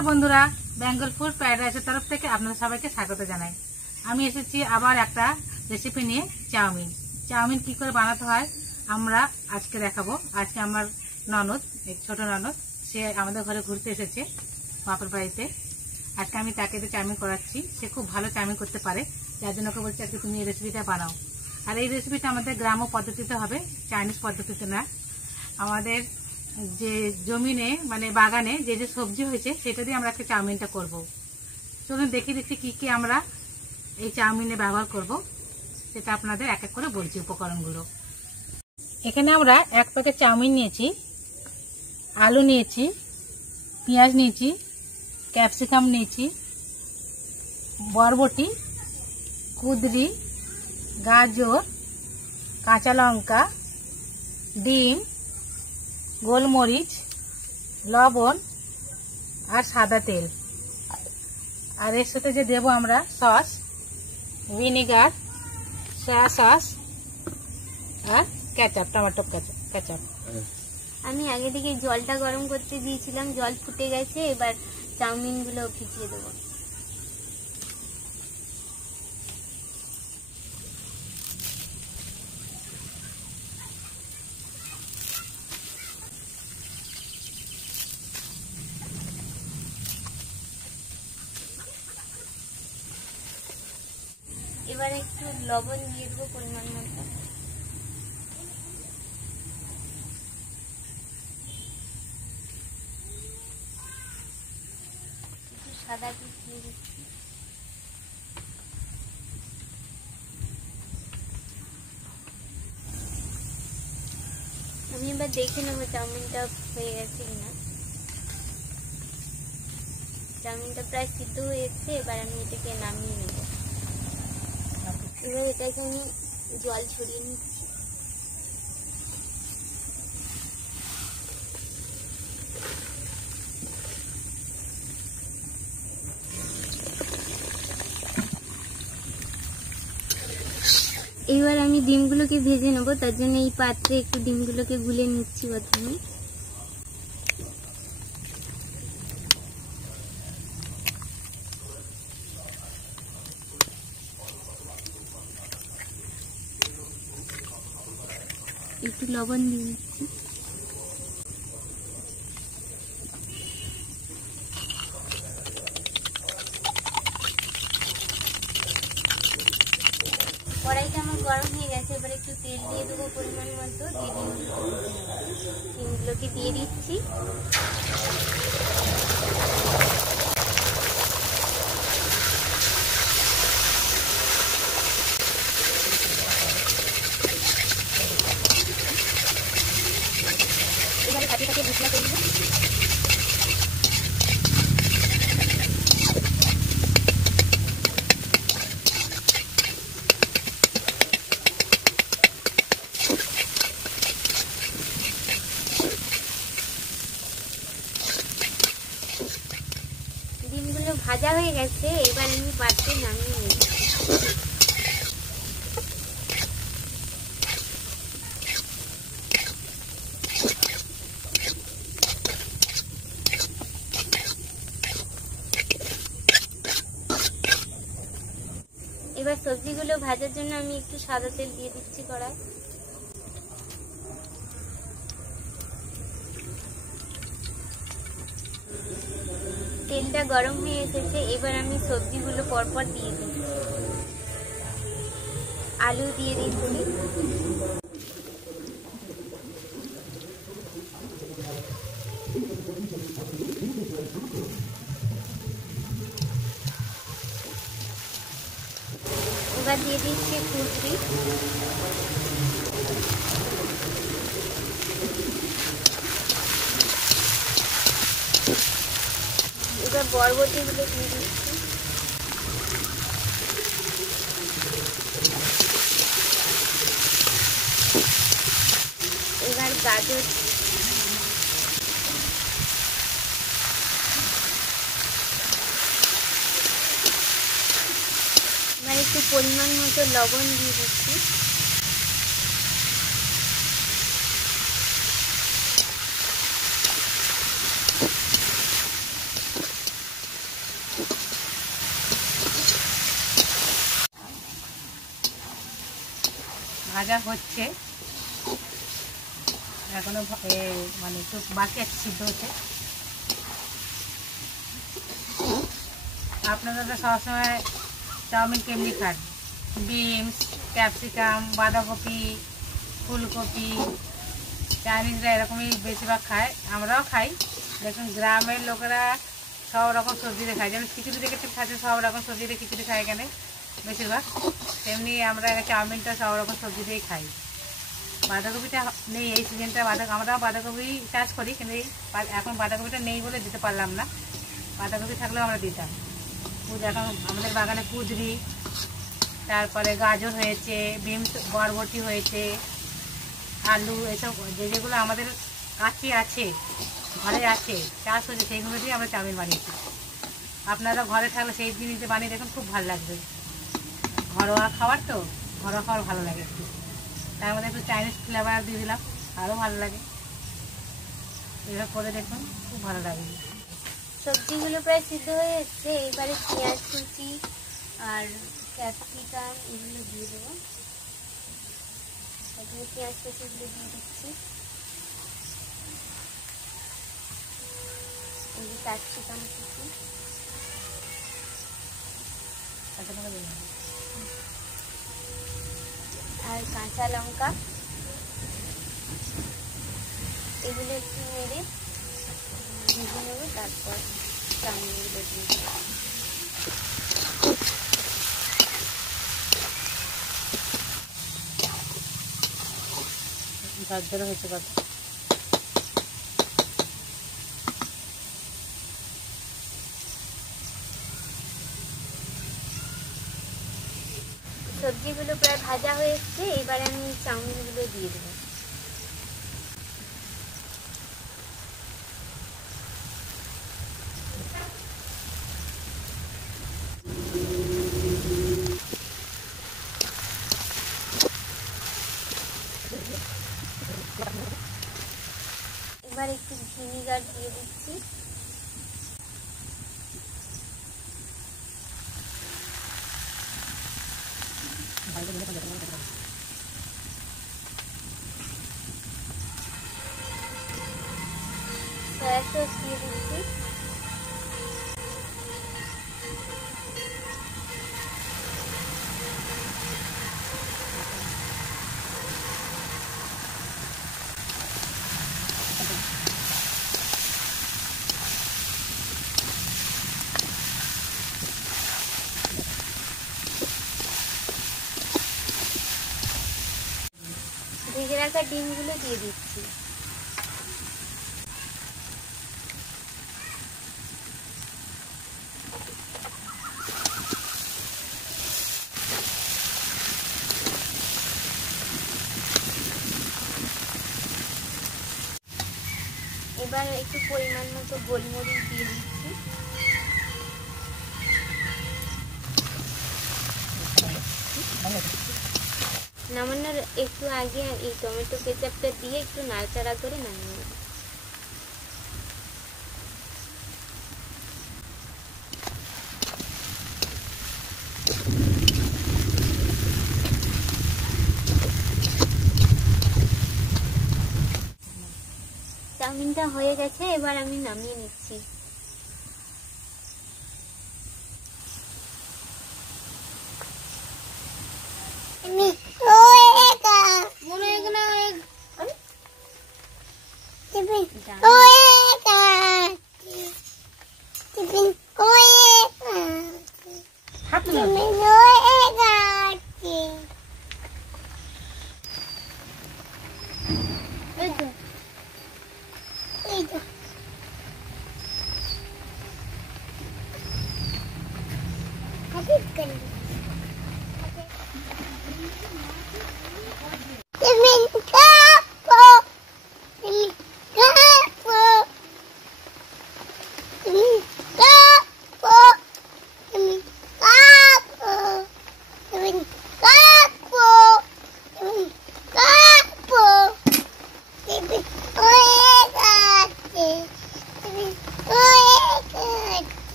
नमस्कार बंधुरा बेंगल फूड पैराडाइजेর तरफ থেকে আপনাদের সবাইকে স্বাগত জানাই। আমি এসেছি আবার একটা রেসিপি নিয়ে চাউমিন। চাউমিন কি করে বানাতে হয় আমরা আজকে দেখাবো। আজকে আমার ননদ, এক ছোট ননদ, সে আমাদের ঘরে ঘুরতে এসেছে বাপের বাড়িতে। আজকে আমি তাকে দিয়ে চাউমিন করাচ্ছি। সে খুব ভালো চাউমিন করতে পারে, যার জন্য ওকে বলছি আজকে তুমি এই রেসিপিটা বানাও। আর এই রেসিপিটা আমাদের গ্রাম্য পদ্ধতিতে হবে, চাইনিজ পদ্ধতিতে না। আমাদের যে জমিনে মানে বাগানে যে যে সবজি হয়েছে সেটা দিয়ে আমরা একটা চাউমিনটা করব। চলুন দেখিয়ে দিচ্ছি কি কি আমরা এই চাউমিনে ব্যবহার করব, সেটা আপনাদের এক এক করে বলছি উপকরণগুলো। এখানে আমরা এক প্যাকেট চাউমিন নিয়েছি, আলু নিয়েছি, পেঁয়াজ নিয়েছি, ক্যাপসিকাম নিয়েছি, বরবটি, কুঁদরি, গাজর, কাঁচা লঙ্কা, ডিম, গোলমরিচ, লবণ আর সাদা তেল। আর এর সাথে যে দেব আমরা সস, ভিনেগার, সয়া সস আর কেচাপ, টমেটো কেচাপ। আমি আগে থেকে জলটা গরম করতে দিয়েছিলাম, জল ফুটে গেছে। এবার চাউমিনগুলো ভিজিয়ে দেবো। এবার একটু লবণ দিয়ে দেবো পরিমাণ মতো। একটু সাদা তেল দিয়ে দিচ্ছি। আমি এবার দেখে নেবো চাউমিনটা হয়ে গেছে কিনা। চাউমিনটা প্রায় সিদ্ধ হয়ে এসেছে। এবার আমি এটাকে নামিয়ে নেব। এবার এটাকে আমি জল ছড়িয়ে নিচ্ছি। এবার আমি ডিমগুলোকে ভেজে নেবো, তার জন্য এই পাত্রে একটু ডিমগুলোকে গুলে নিচ্ছি প্রথমে। একটু লবণ দিয়ে দিচ্ছি। কড়াইটা আমার গরম হয়ে গেছে। এবার একটু তেল দিয়ে দেবো পরিমাণ মতো। দিয়ে ডিমগুলোকে দিয়ে দিচ্ছি। এবারে কাটিয়ে কাটিয়ে ভুজিয়া করব। ডিমগুলো ভাজা হয়ে গেছে। এবার আমি পাত্রে নামিয়ে নিই। এবার সবজিগুলো ভাজার জন্য আমি একটু সাদা তেল দিয়ে দিচ্ছি কড়াই। তেলটা গরম হয়ে এসেছে। এবার আমি সবজিগুলো পরপর দিয়ে দিচ্ছি। আলু দিয়ে দিচ্ছি, এবার দিয়ে দিচ্ছি কুঁদরি, এবার বরবটিগুলো দিয়ে দিচ্ছি, এবার গাজর, এবার একটু পরিমাণ মতো লবণ দিয়ে দিচ্ছি। ভাজা হচ্ছে, এখনো মানে একটু বাকি আছে, সিদ্ধ হচ্ছে। আপনারা তো সবসময় চাউমিন কেমনি খান, বিনস, ক্যাপসিকাম, বাঁধাকপি, ফুলকপি, চাইনিজরা এরকমই বেশিরভাগ খায়, আমরাও খাই। দেখুন গ্রামের লোকেরা সব রকম সবজি দিয়ে খায়, যেমন খিচুড়ি দেখে খাচ্ছে, সব রকম সবজি দিয়ে খিচুড়ি খায় এখানে বেশিরভাগ, তেমনি আমরা চাউমিনটা সব রকম সবজি দিয়েই খাই। বাঁধাকপিটা নেই এই সিজনটা, আমরাও বাঁধাকপি চাষ করি, কিন্তু এখন বাঁধাকপিটা নেই বলে দিতে পারলাম না, বাঁধাকপি থাকলেও আমরা দিতাম। এখন আমাদের বাগানে কুঁদরি, তারপরে গাজর হয়েছে, বিনস, বরবটি হয়েছে, আলু, এসব যেগুলো আমাদের কাছে আছে, ঘরে আছে, চাষ হয়েছে, সেইগুলো দিয়ে আমরা চাউমিন বানিয়েছি। আপনারা ঘরে থাকলে সেই জিনিসটা বানিয়ে দেখুন, খুব ভালো লাগবে। ঘরোয়া খাবার তো, ঘরোয়া খাবার ভালো লাগে একটু, তার মধ্যে একটু চাইনিজ ফ্লেভার দিয়ে দিলাম, আরও ভালো লাগে। এভাবে করে দেখুন, খুব ভালো লাগে। সবজিগুলো প্রায় সিদ্ধ হয়ে এসছে, এবারে পেঁয়াজ কুচি আর ক্যাপসিকাম এগুলো দিয়ে দেবো। তারপরে পেঁয়াজ কুচিগুলো দিয়ে দিচ্ছি, এই যে ক্যাপসিকাম কুচি, আর কাঁচা লঙ্কা, এগুলো একটু নেড়ে ভেজে নেবো, তারপর চাউমিনগুলো দিয়ে দেবো। ঝরঝরে হয়েছে কত। সবজিগুলো প্রায় ভাজা হয়ে এসছে, এবারে আমি চাউমিনগুলো দিয়ে দেবো। এবার একটু ভিনিগার দিয়ে দিচ্ছি, সয়া সস দিয়ে দিচ্ছি, ভেজে রাখা ডিমগুলো দিয়ে দিচ্ছি। এবার একটু পরিমাণ মতো গোলমরিচ দিয়ে দিচ্ছি, নামানোর একটু আগে এই টমেটো কেচাপটা দিয়ে একটু নাড়াচাড়া করে নামিয়ে নেব। চাউমিনটা হয়ে গেছে, এবার আমি নামিয়ে নিচ্ছি।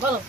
বলো